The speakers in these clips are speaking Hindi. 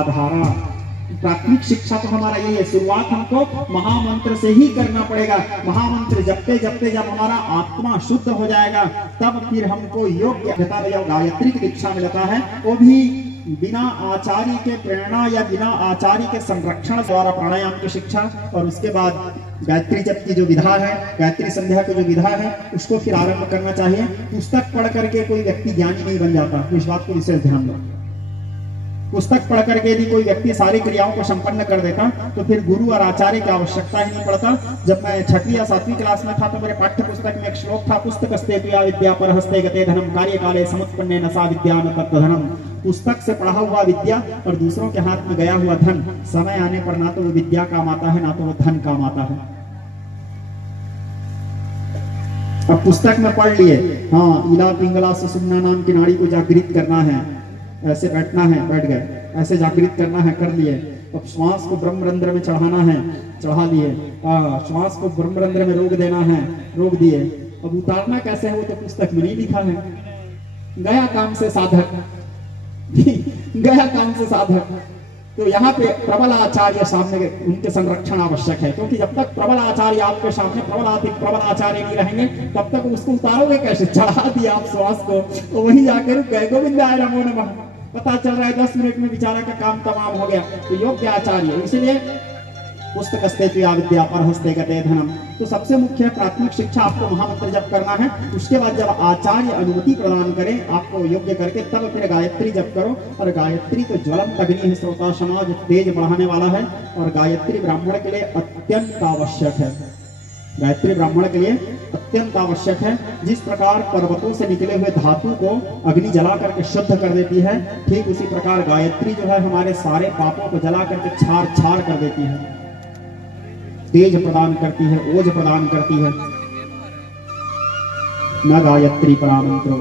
आधारा। प्राथमिक शिक्षा तो हमारा यही है, शुरुआत हमको महामंत्र से ही करना पड़ेगा। महामंत्र जपते जपते जब हमारा आत्मा शुद्ध हो जाएगा तब फिर हमको योग्य गायत्री की दीक्षा मिलता है, वो भी बिना आचार्य के प्रेरणा या बिना आचार्य के संरक्षण द्वारा प्राणायाम की शिक्षा। और उसके बाद गायत्री जप की जो विधा है, गायत्री संध्या की जो विधा है, उसको फिर आरंभ करना चाहिए। पुस्तक पढ़ करके कोई व्यक्ति ज्ञानी नहीं बन जाता, इस बात को विशेष ध्यान दो। पुस्तक पढ़ करके यदि कोई व्यक्ति सारी क्रियाओं को संपन्न कर देता तो फिर गुरु और आचार्य की आवश्यकता ही नहीं पड़ता। जब मैं 6वीं या 7वीं क्लास में था तो मेरे पाठ्य पुस्तक में एक श्लोक था, पुस्तकस्ते पिया विद्या परहस्ते गते धनम कार्य काले समुत्पन्ने नसा विद्या न तत्धनम। पुस्तक से पढ़ा हुआ विद्या और दूसरों के हाथ में गया हुआ धन समय आने पर ना तो वो विद्या काम आता है ना तो वो धन काम आता है। अब पुस्तक में पढ़ लिए, हाँ इला पिंगला सुषुम्ना नाम की नाड़ी को जागृत करना है, ऐसे बैठना है, बैठ गए, ऐसे जागृत करना है, कर लिए। अब श्वास को ब्रह्मरंध्र में चढ़ाना है, चढ़ा लिए। श्वास को ब्रह्मरंध्र में रोक देना है, रोक दिए। अब उतारना कैसे है वो तो पुस्तक में नहीं लिखा है। गया काम से साधक गया काम से साधक। तो यहाँ पे प्रबल आचार्य सामने, उनके संरक्षण आवश्यक है, क्योंकि जब तक प्रबल आचार्य आपके सामने प्रबल आचार्य नहीं रहेंगे तब तक उसको उतारोगे कैसे। चढ़ा दिया आप श्वास को तो वही जाकर गए, गोविंदाय नमो नमः, पता चल रहा है 10 मिनट में बेचारा का काम तमाम हो गया। तो योग्य आचार्य, इसलिए पुस्तकस्ते पिया विद्या परहस्ते गते धनम। तो सबसे मुख्य प्राथमिक शिक्षा आपको महामंत्र जप करना है। उसके बाद जब आचार्य अनुमति प्रदान करें आपको योग्य करके, तब फिर गायत्री जप करो। और गायत्री तो ज्वलंत अग्नि है श्रोता समाज, तेज बढ़ाने वाला है, और गायत्री ब्राह्मण के लिए अत्यंत आवश्यक है। गायत्री ब्राह्मण के लिए अत्यंत आवश्यक है। जिस प्रकार पर्वतों से निकले हुए धातु को अग्नि जला करके शुद्ध कर देती है, ठीक उसी प्रकार गायत्री जो है हमारे सारे पापों को जला करके छार छार कर देती है, तेज प्रदान करती है, ओज प्रदान करती है। न गायत्री परामंत्रो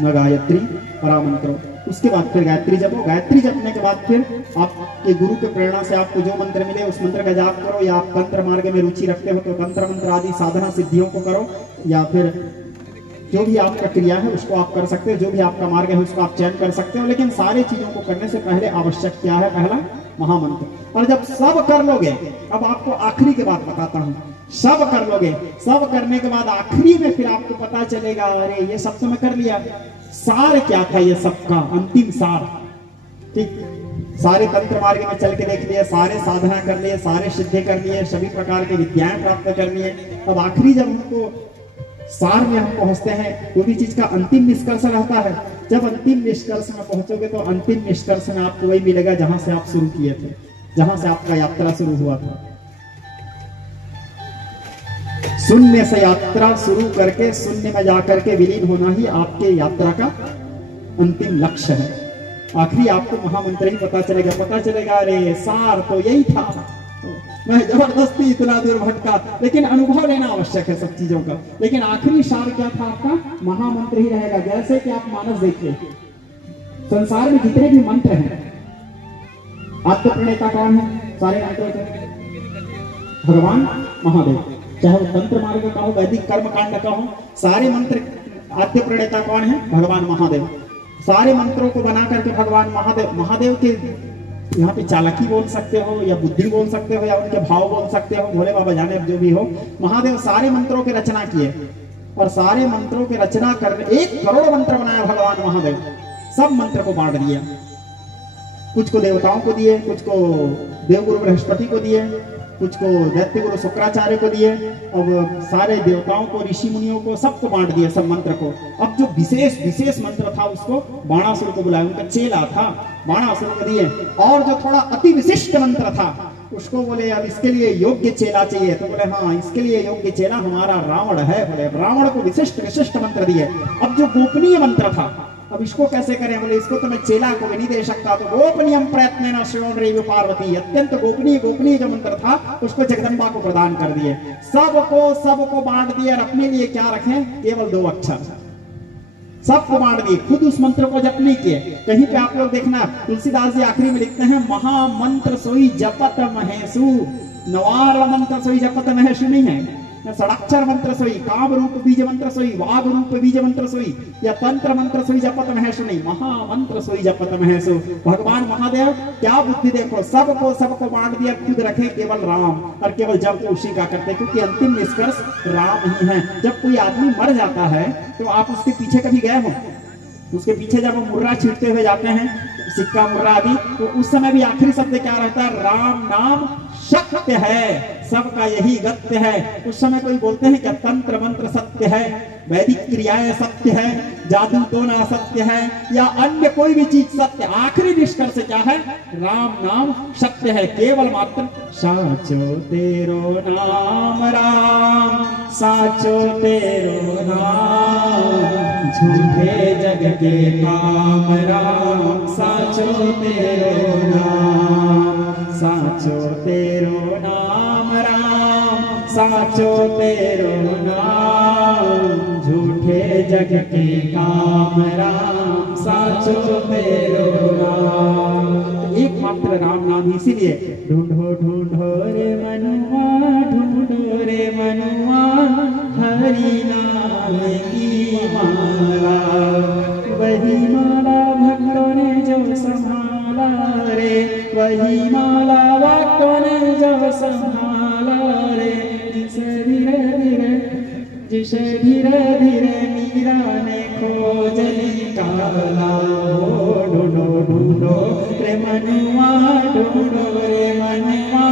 न गायत्री परामंत्रो। उसके बाद फिर गायत्री जपो। गायत्री जपने के बाद फिर आपके गुरु के प्रेरणा से आपको जो मंत्र मिले उस मंत्र का जाप करो, या आप तंत्र मार्ग में रुचि रखते हो तो तंत्र मंत्र आदि साधना सिद्धियों को करो, या फिर जो भी आपका क्रिया है उसको आप कर सकते हो, जो भी आपका मार्ग है उसको आप चयन कर सकते हो। लेकिन सारी चीजों को करने से पहले आवश्यक क्या है? पहला महामंत्र। और जब सब कर लोगे, अब आपको आखिरी के बाद बताता हूं, सब कर लोगे, सब करने के बाद आखिरी में फिर आपको पता चलेगा अरे ये सब तो मैं कर लिया, सार क्या था ये सबका, अंतिम सार। ठीक, सारे तंत्र मार्ग में चल के देख लिए, सारे साधना कर लिए, सारे सिद्धि कर लिए, सभी प्रकार की विद्याएं प्राप्त कर लिए। अब आखिरी जब हमको सार में हम पहुंचते हैं, कोई भी चीज का अंतिम निष्कर्ष रहता है। जब अंतिम निष्कर्ष में पहुंचोगे तो अंतिम निष्कर्ष में आपको वही मिलेगा जहां से आप शुरू किए थे, जहां से आपका यात्रा शुरू हुआ था। शून्य से यात्रा शुरू करके शून्य में जाकर के विलीन होना ही आपके यात्रा का अंतिम लक्ष्य है। आखिरी आपको महामंत्र ही पता चलेगा अरे सार तो यही था, मैं जबरदस्ती इतना दूर भटका। लेकिन अनुभव लेना आवश्यक है सब चीजों का। लेकिन आखिरी सार क्या था आपका? महामंत्र ही रहेगा। जैसे कि आप मानस देखिए, संसार में जितने भी मंत्र हैं, आद्य प्रणेता कौन है? सारे मंत्रों के भगवान महादेव। चाहे वो तंत्र मार्ग का हो, वैदिक कर्म कांड का हो, सारे मंत्र आद्य प्रणेता कौन है? भगवान महादेव। सारे मंत्रों को बना करके भगवान महादेव के यहाँ पे चालाकी बोल सकते हो, या बुद्धि बोल सकते हो, या उनके भाव बोल सकते हो, भोले बाबा जाने जो भी हो। महादेव सारे मंत्रों की रचना किए, और सारे मंत्रों की रचना कर 1 करोड़ मंत्र बनाया भगवान महादेव। सब मंत्र को बांट दिया, कुछ को देवताओं को दिए, कुछ को देवगुरु बृहस्पति को दिए, कुछ को दैत्य गुरु शुक्राचार्य को दिए, अब सारे देवताओं को, ऋषि मुनियों को, सबको बांट दिया सब मंत्र को। अब जो विशेष मंत्र था उसको बाणासुर को बुलाया, उनका चेला था, बाणासुर को दिए। और जो थोड़ा अति विशिष्ट मंत्र था उसको बोले अब इसके लिए योग्य चेला चाहिए, तो बोले हाँ इसके लिए योग्य चेला हमारा रावण है। बोले रावण को विशिष्ट मंत्र दिए। अब जो गोपनीय मंत्र था, अब इसको कैसे करें? बोले इसको तो मैं चेला को भी नहीं दे सकता, तो गोपनीय प्रयत्न श्रवण पार्वती, अत्यंत गोपनीय जो मंत्र था उसको जगदम्बा को प्रदान कर दिए। सबको बांट दिए, और अपने लिए क्या रखें? केवल 2 अक्षर सबको बांट दिए, खुद उस मंत्र को जप नहीं किए। कहीं पे आप लोग देखना, तुलसीदास जी आखिरी में लिखते हैं महामंत्र सोई जपत महेशु, नवार मंत्र सोई जपत महेशु नहीं है। षडाक्षर मंत्र सोई, काम रूप बीज मंत्र सोई, वाग रूप बीज मंत्र सोई, या तंत्र मंत्र सोई जपत महेश नहीं, महामंत्र सोई जपत महेश। भगवान महादेव क्या बुद्धि देखो, सबको बांट दिया, खुद रखे केवल राम, और केवल जब उसी का करते, क्योंकि अंतिम निष्कर्ष राम ही है। जब कोई आदमी मर जाता है तो आप उसके पीछे कभी गए हो? उसके पीछे जब वो मुर्रा छीटते हुए जाते हैं, सिक्का मुर्रा आदि, तो उस समय भी आखिरी शब्द क्या रहता है? राम नाम सत्य है, सबका यही गत्य है। उस समय कोई बोलते हैं क्या तंत्र मंत्र सत्य है, वैदिक क्रियाएं सत्य है, जादू टोना सत्य है, या अन्य कोई भी चीज सत्य? आखिरी निष्कर्ष क्या है? राम नाम सत्य है, केवल मात्र साचो तेरो नाम राम, साचो तेरो नाम, झूठे जग के काम राम, साचो तेरो नाम, साचो तेरो नाम राम, साचो तेरो नाम, झूठे जग के काम राम, साचो तेरो नाम। एकमात्र राम नाम, इसीलिए ढूंढो ढूंढो रे मनुआ, ढूंढो रे मनुआ, हरि नाम की माला, वही माला भक्तों ने जो संभाला रे, वही माला भक्तों ने जो संभाला रे, जिसे धीरे धीरे मीरा ने खोज निकाला। ढूंढो ढूंढो रे मनुआ, ढूंढो रे मनुआ,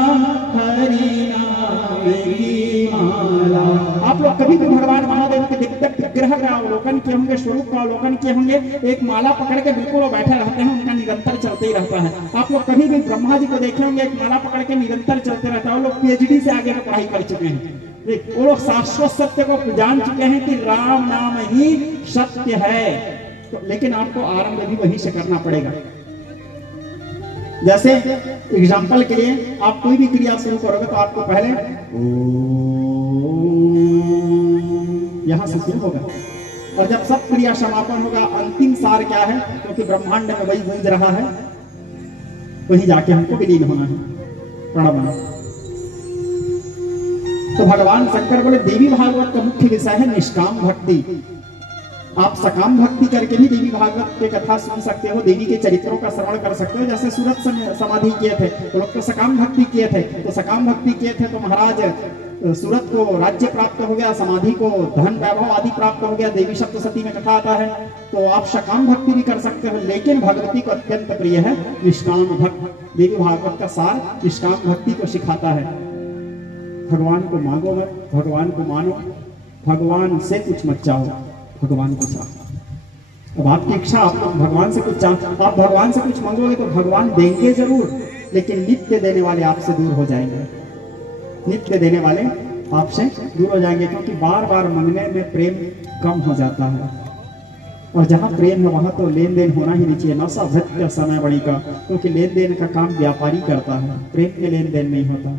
हरि नाम की माला। आप लोग कभी भी भगवान महादेव के दिव्य विग्रह का अवलोकन किए होंगे, स्वरूप का अवलोकन किए होंगे, एक माला पकड़ के बिल्कुल वो बैठे रहते हैं, उनका निरंतर चलते ही रहता है। आप लोग कभी भी ब्रह्मा जी को देखे होंगे, एक माला पकड़ के निरंतर चलते रहता है। वो लोग पीएचडी से आगे की पढ़ाई कर चुके हैं, वो लोग शाश्वत सत्य को जान चुके हैं कि राम नाम ही सत्य है। तो लेकिन आपको आरंभ भी वहीं से करना पड़ेगा। जैसे एग्जाम्पल के लिए आप कोई भी क्रिया शुरू करोगे तो आपको पहले यहां से शुरू होगा, और जब सब क्रिया समापन होगा, अंतिम सार क्या है? क्योंकि ब्रह्मांड में वही गूंज रहा है, वहीं जाके हमको विलीन होना है, प्रणव। तो भगवान शंकर बोले देवी भागवत का मुख्य विषय है निष्काम भक्ति। आप सकाम भक्ति करके भी देवी भागवत के कथा सुन सकते हो, देवी के चरित्रों का श्रवण कर सकते हो। जैसे सूरत समाधि किए थे तो लोग तो सकाम भक्ति किए थे, तो सकाम भक्ति किए थे तो महाराज सूरत को राज्य प्राप्त हो गया, समाधि को धन वैभव आदि प्राप्त हो गया। देवी सप्तशती में कथा आता है, तो आप सकाम भक्ति भी कर सकते हो। लेकिन भगवती को अत्यंत प्रिय है निष्काम भक्ति। देवी भागवत का सार निष्काम भक्ति को सिखाता है। भगवान को मांगो मत, भगवान को मानो, भगवान से कुछ मत चाहो, भगवान को चाहो। अब आपकी इच्छा, आप लोग भगवान से कुछ चाहो, आप भगवान से कुछ मांगोगे तो भगवान देंगे जरूर, लेकिन नित्य देने वाले आपसे दूर हो जाएंगे, नित्य देने वाले आपसे दूर हो जाएंगे। क्योंकि बार बार मांगने में प्रेम कम हो जाता है, और जहां प्रेम है वहां तो लेन देन होना ही नहीं चाहिए। नशा भृत्य समय बड़ी का, क्योंकि लेन देन का काम व्यापारी करता है, प्रेम के लेन देन नहीं होता।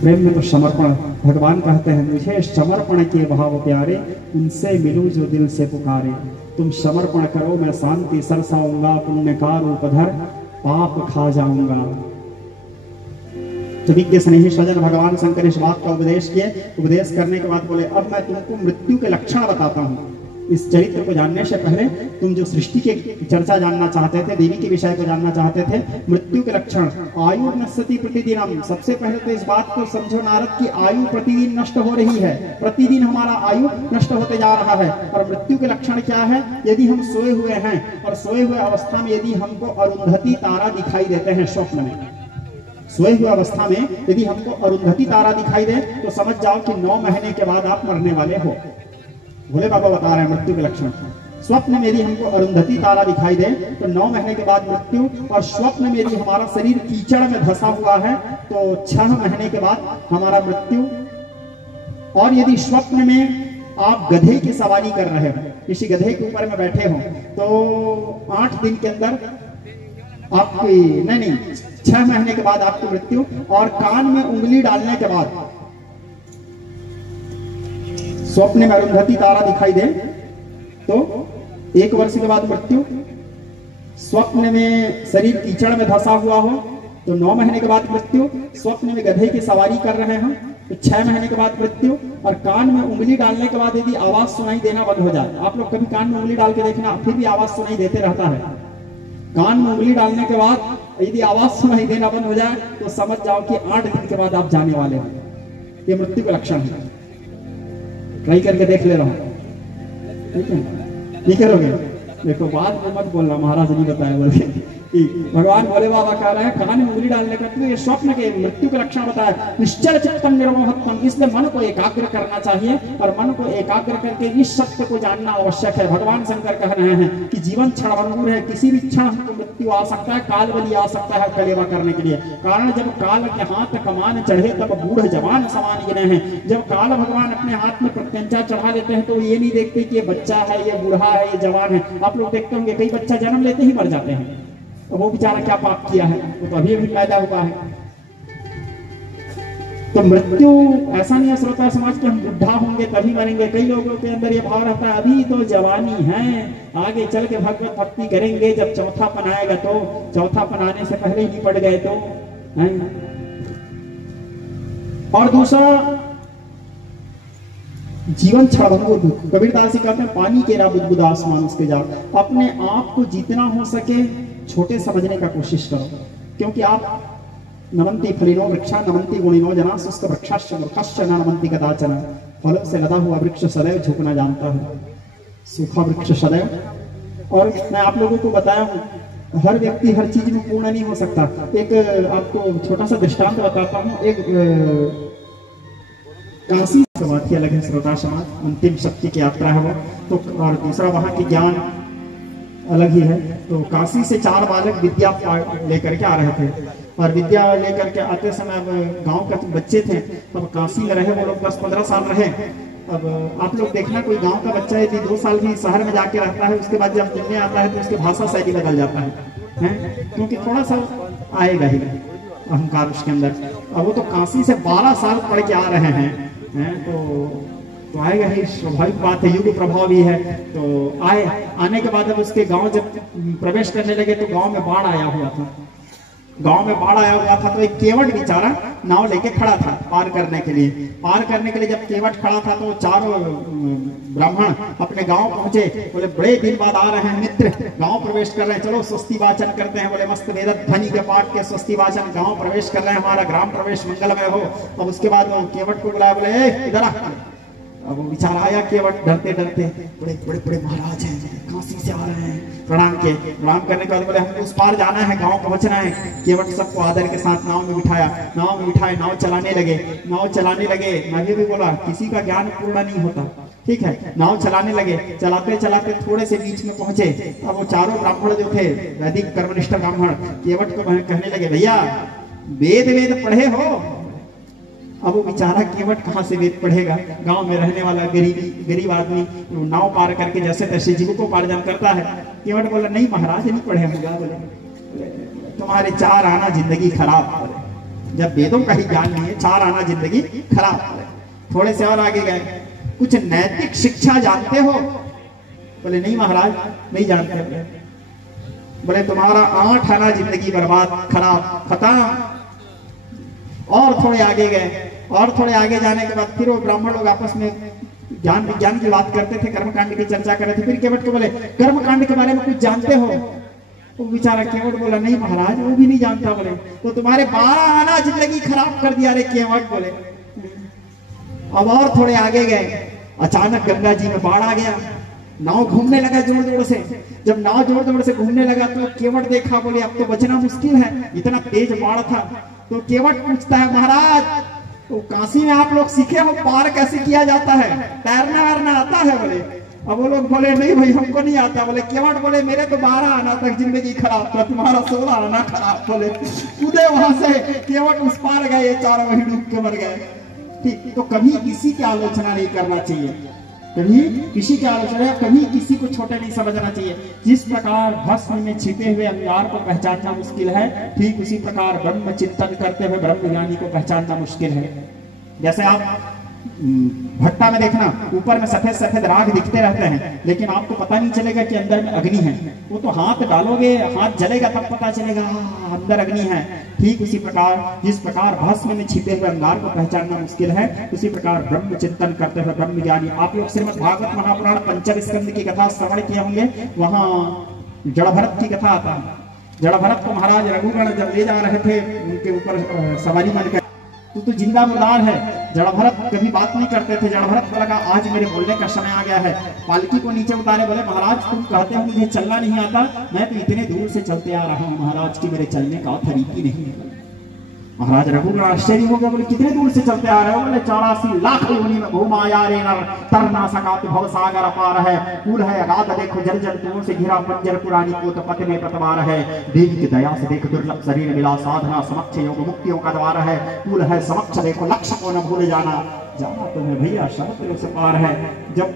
प्रेम में तो समर्पण, भगवान कहते हैं मुझे समर्पण के भाव प्यारे, उनसे मिलूं जो दिल से पुकारे। तुम समर्पण करो मैं शांति सरसाऊंगा, पुण्य का रूप धर पाप खा जाऊंगा। तो विज्ञ स्नेही स्वजन भगवान शंकर इस बात का उपदेश किए। उपदेश करने के बाद बोले अब मैं तुमको मृत्यु के लक्षण बताता हूँ। इस चरित्र को जानने से पहले तुम जो सृष्टि के चर्चा जानना चाहते थे, देवी के विषय को जानना चाहते थे, मृत्यु के लक्षण। आयु नश्यति प्रतिदिनम। सबसे पहले तो इस बात को समझो नारद की आयु प्रतिदिन नष्ट हो रही है, प्रतिदिन हमारा आयु नष्ट होते जा रहा है। और मृत्यु के लक्षण क्या है? यदि हम सोए हुए हैं और सोए हुए अवस्था में यदि हमको अरुंधति तारा दिखाई देते हैं स्वप्न में, सोए हुए अवस्था में यदि हमको अरुंधति तारा दिखाई दे तो समझ जाओ कि 9 महीने के बाद आप मरने वाले हो। भोले बाबा बता रहे हैं मृत्यु के लक्षण। स्वप्न में यदि हमको अरुंधति तारा दिखाई दे तो 9 महीने के बाद मृत्यु, और स्वप्न में यदि हमारा शरीर कीचड़ में धंसा हुआ है तो 6 महीने के बाद हमारा मृत्यु। और यदि स्वप्न में आप गधे की सवारी कर रहे हो, किसी गधे के ऊपर में बैठे हो, तो 8 दिन के अंदर आपकी नहीं 6 महीने के बाद आपकी मृत्यु। और कान में उंगली डालने के बाद स्वप्न में अरुंधति तारा दिखाई दे तो 1 वर्ष के बाद मृत्यु। स्वप्न में शरीर कीचड़ में धंसा हुआ हो तो 9 महीने के बाद मृत्यु, स्वप्न में गधे की सवारी कर रहे हैं तो 6 महीने के बाद मृत्यु, और कान में उंगली डालने के बाद यदि आवाज सुनाई देना बंद हो जाए, आप लोग कभी कान में उंगली डाल के देखना, फिर भी आवाज सुनाई देते रहता है। कान में उंगली डालने के बाद यदि आवाज सुनाई देना बंद हो जाए तो समझ जाओ कि 8 दिन के बाद आप जाने वाले हो। ये मृत्यु का लक्षण है। ट्राई करके देख ले रहा हूं, ठीक है? नहीं करोगे? देखो बात में मत बोलना, महाराज नहीं बताया बोले। भगवान भोले बाबा कह रहे हैं कान में उंगली डालने का तो ये स्वप्न के मृत्यु के लक्षण बताया। निश्चल चित्तम निर्मोहत्तम, इसलिए मन को एकाग्र करना चाहिए और मन को एकाग्र करके इस सत्य को जानना आवश्यक है। भगवान शंकर कह रहे हैं कि जीवन क्षणभंगुर है, किसी भी क्षण हमको मृत्यु आ सकता है, काल बलि आ सकता है कलेवा करने के लिए। कारण जब काल के हाथ कमान चढ़े तब बूढ़ जवान समान गिने हैं। जब काल भगवान अपने हाथ में प्रत्यंचा चढ़ा लेते हैं तो ये नहीं देखते कि ये बच्चा है, ये बूढ़ा है, ये जवान है। आप लोग देखते होंगे कई बच्चा जन्म लेते ही मर जाते हैं, तो वो बेचारा क्या पाप किया है, वो तो अभी पैदा हुआ है। तो मृत्यु ऐसा नहीं है श्रोता समाज के हम बुढ़ा होंगे तभी मरेंगे। कई लोगों के अंदर ये भाव रहता है अभी तो जवानी है, आगे चल के भगवत भक्ति करेंगे, जब चौथापन आएगा तो, चौथापन आने से पहले ही निपट गए तो है। और दूसरा जीवन क्षणभंगुर दुख। कबीरदास जी कहते हैं पानी केरा बुदबुदास मानुष के जात। अपने आप को जितना हो सके छोटे समझने का कोशिश करो, क्योंकि आप नमंती फलिनो वृक्षा नमंती गुणिनो जना सुस्त वृक्षाश्च मूर्खश्च न नमंती कदाचन। फलों से लदा हुआ वृक्ष सदैव झुकना जानता है, सूखा वृक्ष सदैव। और मैं आप लोगों को बताया हूं हर व्यक्ति हर चीज में पूर्ण नहीं हो सकता। एक आपको छोटा सा दृष्टांत बताता हूं। एक काशी समाज की अलग है, श्रोता समाज अंतिम शक्ति की यात्रा है वो तो, और दूसरा वहां की ज्ञान अलग ही है। तो काशी से 4 बालक विद्या लेकर के आ रहे थे, और विद्या लेकर के आते समय अब गांव के बच्चे थे, तब काशी में रहे वो लोग 10-15 साल रहे। अब आप लोग देखना कोई गांव का बच्चा यदि 2 साल भी शहर में जाके रहता है, उसके बाद जब मिलने आता है तो उसकी भाषा शैली बदल जाता है, क्योंकि थोड़ा सा आएगा ही अहंकार उसके अंदर। अब वो तो काशी से 12 साल पढ़ के आ रहे हैं, तो आएगा ही, स्वाभाविक बात है, युग प्रभाव भी है। तो आने के बाद अब उसके गांव जब प्रवेश करने लगे तो गांव में बाढ़ आया हुआ था। गांव में बाढ़ आया हुआ था तो एक केवट बेचारा नाव लेके खड़ा था पार करने के लिए। पार करने के लिए जब केवट खड़ा था तो 4 ब्राह्मण अपने गांव पहुंचे। बोले बड़े दिन बाद आ रहे हैं मित्र, गांव प्रवेश कर रहे हैं, चलो स्वस्ति वाचन करते हैं। बोले मस्त वेद ध्वनि के पाठ के स्वस्ति वाचन, गांव प्रवेश कर रहे हैं, हमारा ग्राम प्रवेश मंगलमय हो। अब उसके बाद वो केवट को बुलाया, बोले इधर आ। अब वो बेचारा आया केवट डरते डरते, बड़े बड़े बड़े महाराज हैं, काशी से आ रहे हैं, प्रणाम किए। प्रणाम करने के बाद बोले हमको उस पार जाना है, गांव पहुंचना है। केवट सबको आदर के साथ नाव में बिठाया, नाव चलाने लगे। मैं भी बोला किसी का ज्ञान पूर्ण नहीं होता, ठीक है। नाव चलाने लगे, चलाते चलाते थोड़े से बीच में पहुंचे। अब वो 4 ब्राह्मण जो थे वैदिक कर्मनिष्ठ ब्राह्मण केवट को कहने लगे भैया वेद पढ़े हो। अब वो बेचारा केवट कहाँ से वेद पढ़ेगा, गांव में रहने वाला गरीब आदमी नाव पार करके जैसे तैसे जीविकोपार्जन करता है। केवट बोला नहीं महाराज नहीं पढ़े होगा। बोले तुम्हारे 4 आना जिंदगी खराब, जब वेदों का ही ज्ञान नहीं है 4 आना जिंदगी खराब। थोड़े से और आगे गए, कुछ नैतिक शिक्षा जानते हो? बोले नहीं महाराज नहीं जानते। बोले तुम्हारा 8 आना जिंदगी बर्बाद खराब खत्म। और थोड़े आगे गए, और थोड़े आगे जाने के बाद फिर वो ब्राह्मण लोग आपस में ज्ञान विज्ञान की बात करते थे, कर्मकांड की चर्चा कर रहे थे। फिर केवट को बोले कर्मकांड के बारे में कुछ जानते हो? वो बेचारा केवट बोला नहीं महाराज वो भी नहीं जानता। बोले तो तुम्हारे 12 आना जिंदगी खराब कर दिया रे केवट। बोले अब और थोड़े आगे गए, अचानक गंगा जी में बाढ़ आ गया, नाव घूमने लगा जोर जोर से। जब नाव जोर जोर से घूमने लगा तो केवट देखा, बोले अब तो बचना मुश्किल है, इतना तेज बाढ़ था। तो केवट पूछता है महाराज तो काशी में आप लोग सीखे हो पार कैसे किया जाता है, तैरना वैरना आता है? बोले अब वो लोग बोले नहीं भाई हमको नहीं आता। बोले केवट बोले मेरे तो 12 आना तक जिंदगी खराब था, तुम्हारा 16 आना खराब। बोले कूदे वहां से, केवट उस पार गए, ये 4 वही डूब के मर गए। ठीक, तो कभी किसी की आलोचना नहीं करना चाहिए, कभी किसी की आलोचना, कभी किसी को छोटे नहीं समझना चाहिए। जिस प्रकार भस्म में छिपे हुए अंगार को पहचानना मुश्किल है, ठीक उसी प्रकार ब्रह्म चिंतन करते हुए ब्रह्म ज्ञानी को पहचानना मुश्किल है। जैसे आप भट्टा में देखना ऊपर में सफेद सफेद राख दिखते रहते हैं, लेकिन आपको पता नहीं चलेगा कि अंदर में अग्नि है। वो तो हाथ डालोगे, हाथ जलेगा तब पता चलेगा अंदर अग्नि है। ठीक उसी प्रकार जिस प्रकार भस्म में छिपे हुए अंगार को पहचानना मुश्किल है, उसी प्रकार ब्रह्म चिंतन करते हुए ब्रह्म ज्ञानी। आप लोग श्रीमद् भागवत महापुराण पंचम स्कंद की कथा श्रवण किए होंगे, वहां जड़भरत की कथा आता है। जड़भरत को महाराज रघुगण जब ले जा रहे थे उनके ऊपर सवारी बनकर, तो जिंदा मुर्दार है। जड़भरत कभी बात नहीं करते थे। जड़भरत को लगा आज मेरे बोलने का समय आ गया है। पालकी को नीचे उतारे, बोले महाराज तुम कहते हो मुझे चलना नहीं आता, मैं तो इतने दूर से चलते आ रहा हूँ महाराज की मेरे चलने का तरीका नहीं है। महाराज रघुगण आश्चर्य हो गया, बोले कितने दूर से चलते आ रहे हो? बोले 84 लाख योनि में घूमा यारे नर, तरना सका तो भव सागर अपार है। कूल है अगाध देखो जल जंतुओं से घिरा, पंजर पुरानी को तो पथ में पतवार है। देवी की दया से देख दुर्लभ शरीर मिला, साधना समक्ष योग मुक्तियों का द्वार है। कूल है समक्ष देखो लक्ष्य को न भूल जाना, जाना तुम्हें भैया शरत से पार है। जब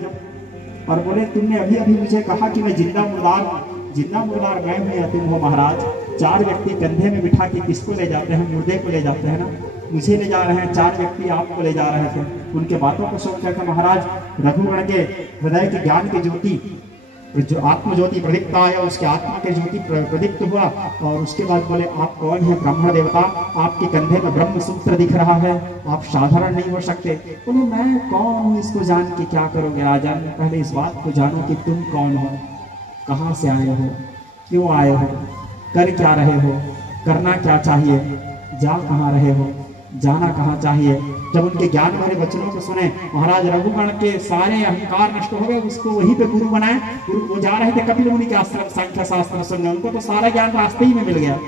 और बोले तुमने अभी अभी मुझे कहा कि मैं जिंदा मुर्दार मैं हूं या तुम हो महाराज? 4 व्यक्ति कंधे में बिठा के किसको ले जाते हैं? मुर्दे को ले जाते हैं ना, मुझे ले जा रहे हैं। 4 व्यक्ति आपको ले जा रहे थे। उनके बातों को सुन करके महाराज रघुगण के हृदय की ज्ञान की ज्योति, जो आत्म ज्योति प्रदीप्त आया, उसके आत्मा के ज्योति प्रदीप्त हुआ। और उसके बाद बोले आप कौन है? ब्रह्म देवता, आपके कंधे में ब्रह्म सूत्र दिख रहा है, आप साधारण नहीं हो सकते। बोले मैं कौन हूँ इसको जान के क्या करोगे राजन? पहले इस बात को जानो कि तुम कौन हो, कहाँ से आए हो, क्यों आए हो, कर क्या रहे हो, करना क्या चाहिए, जा कहाँ रहे हो, जाना कहाँ चाहिए। जब उनके ज्ञान भरे वचनों को सुने, महाराज रघुगण के सारे अहंकार नष्ट हो गए। उसको वहीं पे गुरु बनाए। गुरु वो जा रहे थे कपिल मुनि के आश्रम, सांख्य शास्त्र सुनने, उनको तो सारा ज्ञान रास्ते ही में मिल गया।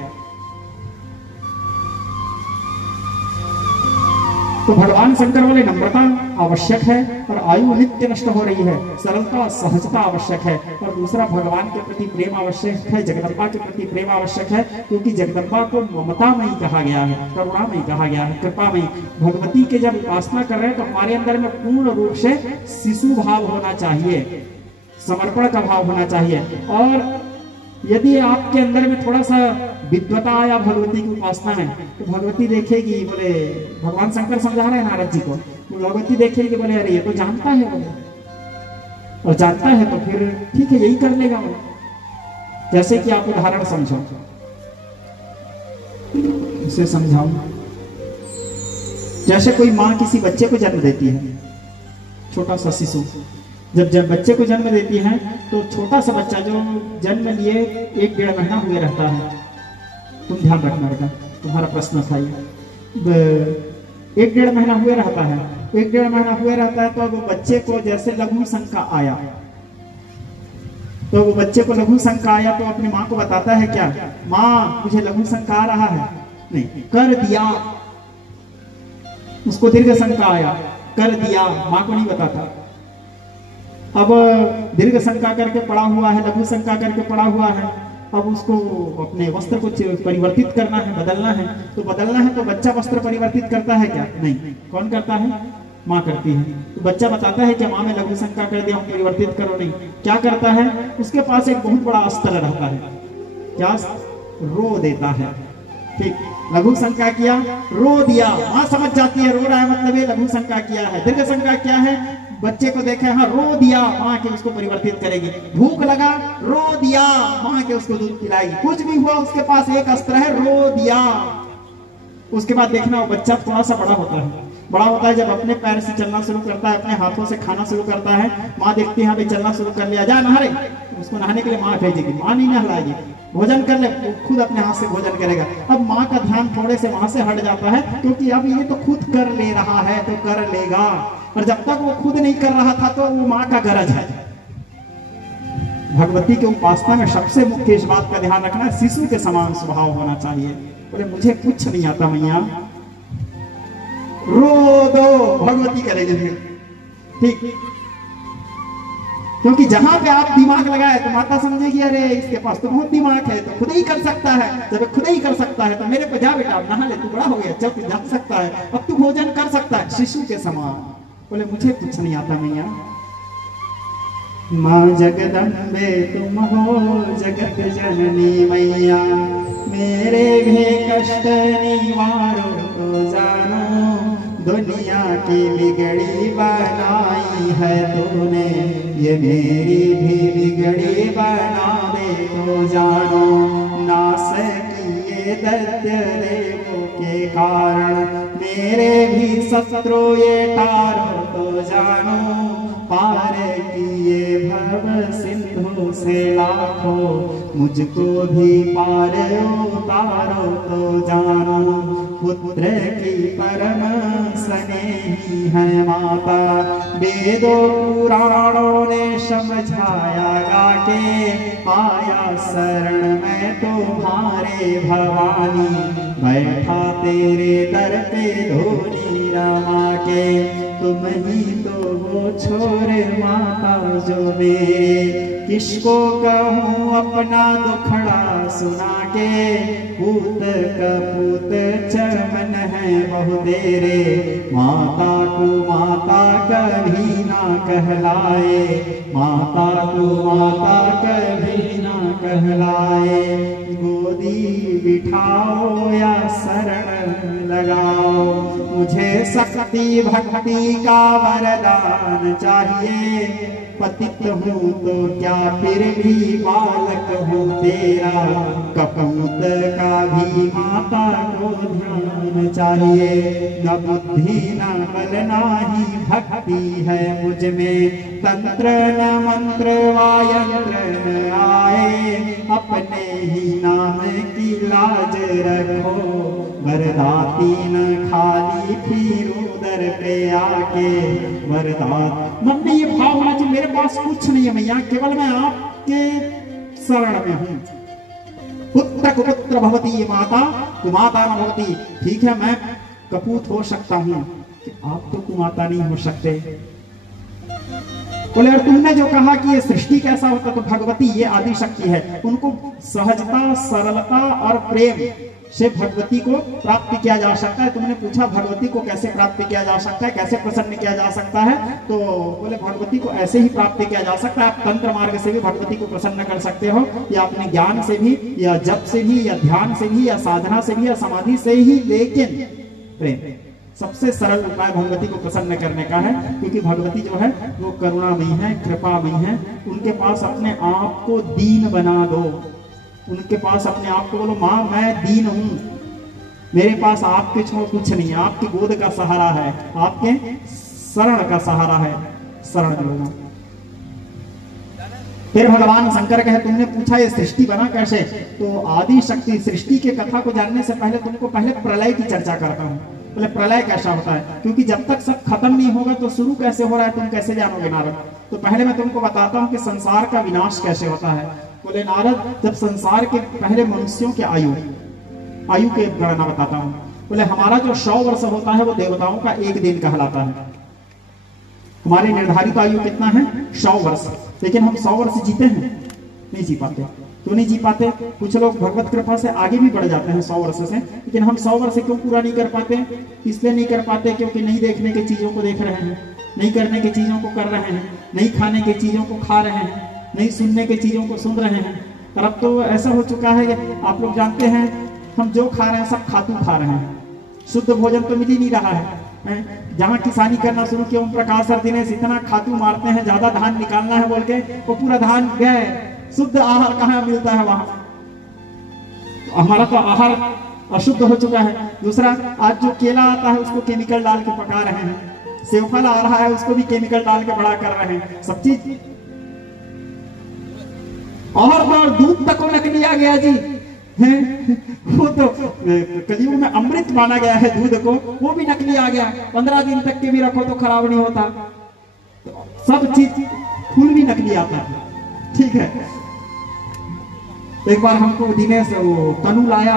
तो भगवान शंकर बोले नम्रता आवश्यक है और आयु नित्य नष्ट हो रही है, सरलता सहजता आवश्यक है। और दूसरा भगवान के प्रति प्रेम आवश्यक है, जगदम्बा के प्रति प्रेम आवश्यक है, क्योंकि जगदम्बा को ममतामयी कहा गया है, करुणामयी कहा गया है, कृपामयी। भगवती के जब उपासना कर रहे हैं तो हमारे अंदर में पूर्ण रूप से शिशु भाव होना चाहिए, समर्पण का भाव होना चाहिए। और यदि आपके अंदर में थोड़ा सा विद्वता आया भगवती की उपासना में, तो भगवती देखेगी, बोले भगवान शंकर समझा रहे हैं नारद जी को, तो भगवती देखेगी, बोले अरे ये तो जानता है, बोले और जानता है तो फिर ठीक है यही कर लेगा वो। जैसे कि आप उदाहरण समझो, इसे समझाओ। जैसे कोई माँ किसी बच्चे को जन्म देती है, छोटा सा शिशु जब बच्चे को जन्म देती है, तो छोटा सा बच्चा जो जन्म लिए 1-1.5 महीना हुए रहता है। तुम ध्यान रखना बेटा, तुम्हारा प्रश्न था ये। 1-1.5 महीना हुए रहता है, 1-1.5 महीना हुए रहता है। तो वो बच्चे को जैसे लघु शंका आया, तो वो बच्चे को लघु शंका आया तो अपनी माँ को बताता है क्या? माँ मुझे लघु शंका आ रहा है। नहीं, कर दिया। उसको दीर्घ शंका आया, कर दिया, माँ को नहीं बताता। अब दीर्घ शंका करके पड़ा हुआ है, लघु शंका करके पड़ा हुआ है। अब उसको अपने वस्त्र को परिवर्तित करना है, बदलना है। तो बदलना है तो बच्चा वस्त्र परिवर्तित करता है क्या? नहीं। कौन करता है? माँ करती है। तो बच्चा बताता है कि माँ मैं लघु शंका कर दिया हूँ, परिवर्तित करो। नहीं, क्या करता है? उसके पास एक बहुत बड़ा अस्त्र रहता है। क्या? रो देता है। ठीक, लघु शंका किया, रो दिया, माँ समझ जाती है रो रहा है मतलब ये लघु शंका किया है। दीर्घ शंका क्या है? बच्चे को देखे, हाँ रो दिया, माँ के उसको परिवर्तित करेगी। भूख लगा, रो दिया, माँ के उसको दूध पिलाएगी। कुछ भी हुआ उसके पास एक अस्त्र है, रो दिया। उसके बाद देखना वो बच्चा थोड़ा सा बड़ा होता है। बड़ा होता है जब अपने पैर से चलना शुरू करता है, अपने हाथों से खाना शुरू करता है। माँ देखती है हाँ भाई चलना शुरू कर लिया, जा नहा रे। उसको नहाने के लिए माँ भेजेगी, माँ नहीं नहलाएगी। भोजन कर ले, वो खुद अपने हाथ से भोजन करेगा। अब माँ का ध्यान थोड़े से वहां से हट जाता है, क्योंकि अब ये तो खुद कर ले रहा है तो कर लेगा। और जब तक वो खुद नहीं कर रहा था तो वो माँ का गरज है। भगवती के उपासना में सबसे मुख्य इस बात का ध्यान रखना, शिशु के समान स्वभाव होना चाहिए। बोले मुझे कुछ नहीं आता मैया, रो दो, भगवती करेगी। ठीक, क्योंकि जहां पे आप दिमाग लगाए तो माता समझेगी अरे इसके पास तो बहुत दिमाग है, तो खुद ही कर सकता है। जब खुद ही कर सकता है तो मेरे पे जा बेटा, नहा ले, तू बड़ा हो गया, जब तू जा सकता है, अब तू भोजन कर सकता है, शिशु के समान। बोले मुझे कुछ नहीं आता मैया। माँ जगदम्बे तुम हो जगत जननी मैया, मेरे भी कष्ट निवारो जानो, दुनिया की बिगड़ी बनाई है तूने, ये मेरी भी बिगड़ी बना दे तो जानो। नास किए दैत्य देवों के कारण, मेरे भी शत्रु ये टारो तो जानो। पार किए भव सिंधु से लाखों, मुझको भी पार उतारो तो जानो। पुत्र की परम स्नेही है माता, वेदों पुराणों ने समझाया गाके। आया शरण में तुम्हारे भवानी, बैठा तेरे दर पे धोनी रमा के। तुम ही तो वो छोरे माता जो मेरे, किसको कहूँ अपना दुखड़ा सुना के। पूत कपूत चमन है बहु तेरे, माता को माता कभी ना कहलाए, माता को माता कभी ना कहलाए। गोदी बिठाओ या शरण लगाओ, मुझे शक्ति भक्ति का वरदान चाहिए। पतित हूँ तो क्या फिर भी बालक हूँ तेरा, कपूत का भी माता को ध्यान चाहिए। न बुद्धि न बल ना ही भक्ति है मुझ में, तंत्र न मंत्र वायंत्र न आए। अपने ही नाम की लाज रखो, वरदाती न खाली फिर उदर पे आके। वरदात मन में ये भाव होना चाहिए, मेरे पास कुछ नहीं है मैया, केवल मैं आपके शरण में हूँ। पुत्र कुपुत्र भवती, माता कुमाता न भवती। ठीक है, मैं कपूत हो सकता हूँ, आप तो कुमाता नहीं हो सकते। बोले, और तुमने जो कहा कि ये सृष्टि कैसा होता, तो भगवती ये आदि शक्ति है। उनको सहजता, सरलता और प्रेम से भगवती को प्राप्त किया जा सकता है। तुमने पूछा भगवती को कैसे प्राप्त किया जा सकता है, कैसे प्रसन्न किया जा सकता है, तो बोले भगवती को ऐसे ही प्राप्त किया जा सकता है। आप तंत्र मार्ग से भी भगवती को प्रसन्न कर सकते हो, या अपने ज्ञान से भी, या जप से भी, या ध्यान से भी, या साधना से भी, या समाधि से ही। लेकिन प्रेम सबसे सरल उपाय भगवती को प्रसन्न करने का है, क्योंकि भगवती जो है वो करुणामयी है, कृपामयी है। उनके पास अपने आप को दीन बना दो, उनके पास अपने आप को बोलो, माँ मैं दीन हूँ, मेरे पास आपके छोड़ कुछ नहीं है, आपकी गोद का सहारा है, आपके शरण का सहारा है, शरण लो। फिर भगवान शंकर कहे, तुमने पूछा ये सृष्टि बना कैसे, तो आदि शक्ति सृष्टि के कथा को जानने से पहले तुमको पहले प्रलय की चर्चा करता हूँ। बोले प्रलय कैसा होता है, क्योंकि जब तक सब खत्म नहीं होगा तो शुरू कैसे हो रहा है तुम कैसे जानोगे नारद। तो पहले मैं तुमको बताता हूँ कि संसार का विनाश कैसे होता है। बोले नारद, जब संसार के पहले मनुष्यों के आयु के गणना बताता हूँ। बोले हमारा जो 100 वर्ष होता है वो देवताओं का एक दिन कहलाता है। हमारी निर्धारित आयु कितना है? 100 वर्ष। लेकिन हम 100 वर्ष जीते हैं? नहीं जी पाते। क्यों नहीं जी पाते? कुछ लोग भगवत कृपा से आगे भी बढ़ जाते हैं 100 वर्ष से, लेकिन हम 100 वर्ष क्यों पूरा नहीं कर पाते? इसलिए नहीं कर पाते क्योंकि नहीं देखने की चीजों को देख रहे हैं, नहीं करने की चीजों को कर रहे हैं, नहीं खाने की चीजों को खा रहे हैं, नहीं सुनने की चीजों को सुन रहे हैं। और अब तो ऐसा हो चुका है कि आप लोग जानते हैं, हम जो खा रहे हैं सब खातू खा रहे हैं, शुद्ध भोजन तो मिल ही नहीं रहा है। जहाँ किसानी करना शुरू किया ओम प्रकाश और दिनेश इतना खातू मारते हैं, ज्यादा धान निकालना है बोल के, वो पूरा धान गए, शुद्ध आहार कहाँ मिलता है वहां। हमारा तो आहार अशुद्ध हो चुका है। दूसरा, आज जो केला आता है उसको केमिकल डाल के पका रहे हैं, सेवफल आ रहा है उसको भी केमिकल डाल के बड़ा कर रहे हैं, सब चीज। और दूध तक को नकली आ गया जी है, वो तो कलयुग में अमृत माना गया है दूध को, वो भी नकली आ गया। 15 दिन तक के भी रखो तो खराब नहीं होता। सब चीज, फूल भी नकली आता है, ठीक है। एक बार हमको दिनेश तनु लाया,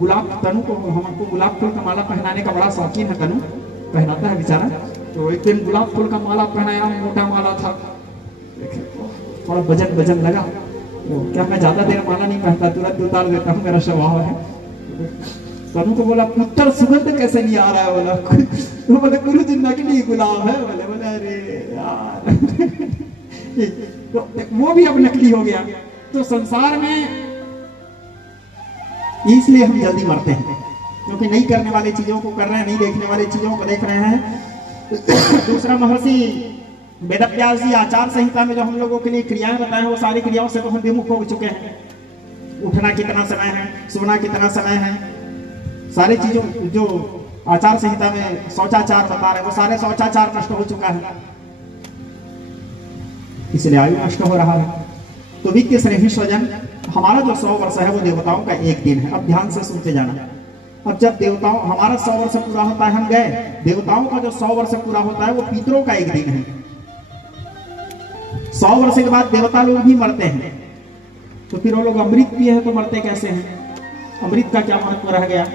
गुलाब तनु को, हमको गुलाब फूल का माला पहनाने का बड़ा शौकीन है, तनु पहनाता है बेचारा। तो एक दिन गुलाब फूल का माला पहनाया, मोटा माला था, थोड़ा वजन लगा। तो क्या मैं ज्यादा देर माला नहीं पहनता, तुरंत उतार देता हूँ, मेरा स्वभाव है। तनु को बोला पुत्र सुगंध कैसे नहीं आ रहा है, बोला तो बोले गुरु जी नकली गुलाब है। बोले अरे यार तो वो भी अब नकली हो गया। तो संसार में इसलिए हम जल्दी मरते हैं, क्योंकि नहीं करने वाली चीजों को कर रहे हैं, नहीं देखने वाली चीजों को देख रहे हैं। दूसरा महर्षि वेदव्यास जी आचार संहिता में जो हम लोगों के लिए क्रियाएं बताए हैं, वो सारी क्रियाओं से तो हम विमुख हो चुके हैं। उठना कितना समय है, सोना कितना समय है, सारी चीजों जो आचार संहिता में शौचाचार बता रहे हैं, वो सारे शौचाचार नष्ट हो चुका है, इसलिए आयु नष्ट हो रहा है। तो वित्त श्रेणी स्वजन, हमारा जो 100 वर्ष है वो देवताओं का एक दिन है। अब ध्यान से सुनते जाना। अब जब देवताओं हमारा 100 वर्ष पूरा होता है, हम गए, देवताओं का जो 100 वर्ष पूरा होता है वो पितरों का एक दिन है। 100 वर्ष के बाद देवता लोग भी मरते हैं, तो फिर वो लोग अमृत पिए हैं तो मरते कैसे हैं? अमृत का क्या महत्व रह गया?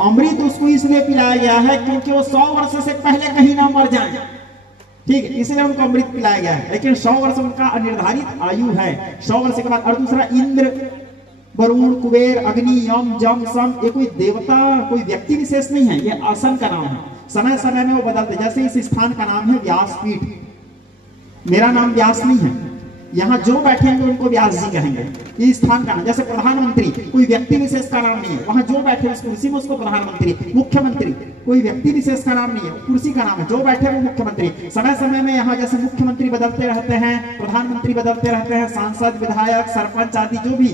अमृत उसको इसलिए पिलाया गया है क्योंकि वो 100 वर्ष से पहले कहीं ना मर जाए, ठीक है, इसलिए उनको अमृत पिलाया गया है। लेकिन 100 वर्ष उनका अनिर्धारित आयु है, 100 वर्ष के बाद। और दूसरा, इंद्र, वरुण, कुबेर, अग्नि, यम, जम, सम, ये कोई देवता, कोई व्यक्ति विशेष नहीं है, ये आसन का नाम है। समय समय में वो बदलते, जैसे इस स्थान का नाम है व्यासपीठ, मेरा नाम व्यास नहीं है, यहाँ जो बैठेंगे उनको व्यास जी कहेंगे, ये स्थान का नाम। जैसे प्रधानमंत्री कोई व्यक्ति विशेष का नाम नहीं है, वहां जो बैठे उस कुर्सी में उसको प्रधानमंत्री। मुख्यमंत्री कोई व्यक्ति विशेष का नाम नहीं है, कुर्सी का नाम है, जो बैठे वो मुख्यमंत्री। समय समय में यहाँ जैसे मुख्यमंत्री बदलते रहते हैं, प्रधानमंत्री बदलते रहते हैं, सांसद, विधायक, सरपंच आदि जो भी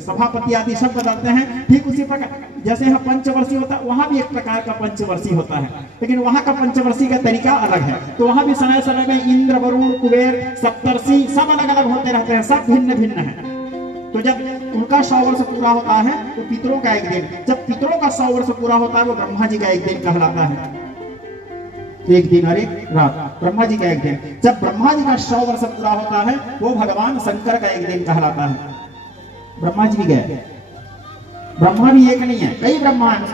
सभापति आदि सब बदलते हैं। ठीक उसी प्रकार जैसे यहाँ पंचवर्षीय होता है, वहां भी एक प्रकार का पंचवर्षीय होता है, लेकिन वहां का पंचवर्षीय का तरीका अलग है। तो वहां भी समय समय में इंद्र, वरुण, कुबेर, सप्तर्षि सब अलग अलग होते रहते हैं, सब भिन्न भिन्न है। तो जब उनका 100 वर्ष पूरा होता है तो पितरों का एक दिन, जब पितरों का 100 वर्ष पूरा होता है वो ब्रह्मा जी का एक दिन कहलाता है। एक दिन और एक रात, ब्रह्मा जी का एक दिन। जब ब्रह्मा जी का 100 वर्ष पूरा होता है वो भगवान शंकर का एक दिन कहलाता है। ब्रह्मा जी भी गए, ब्रह्मा भी एक नहीं है, कई ब्रह्मा है।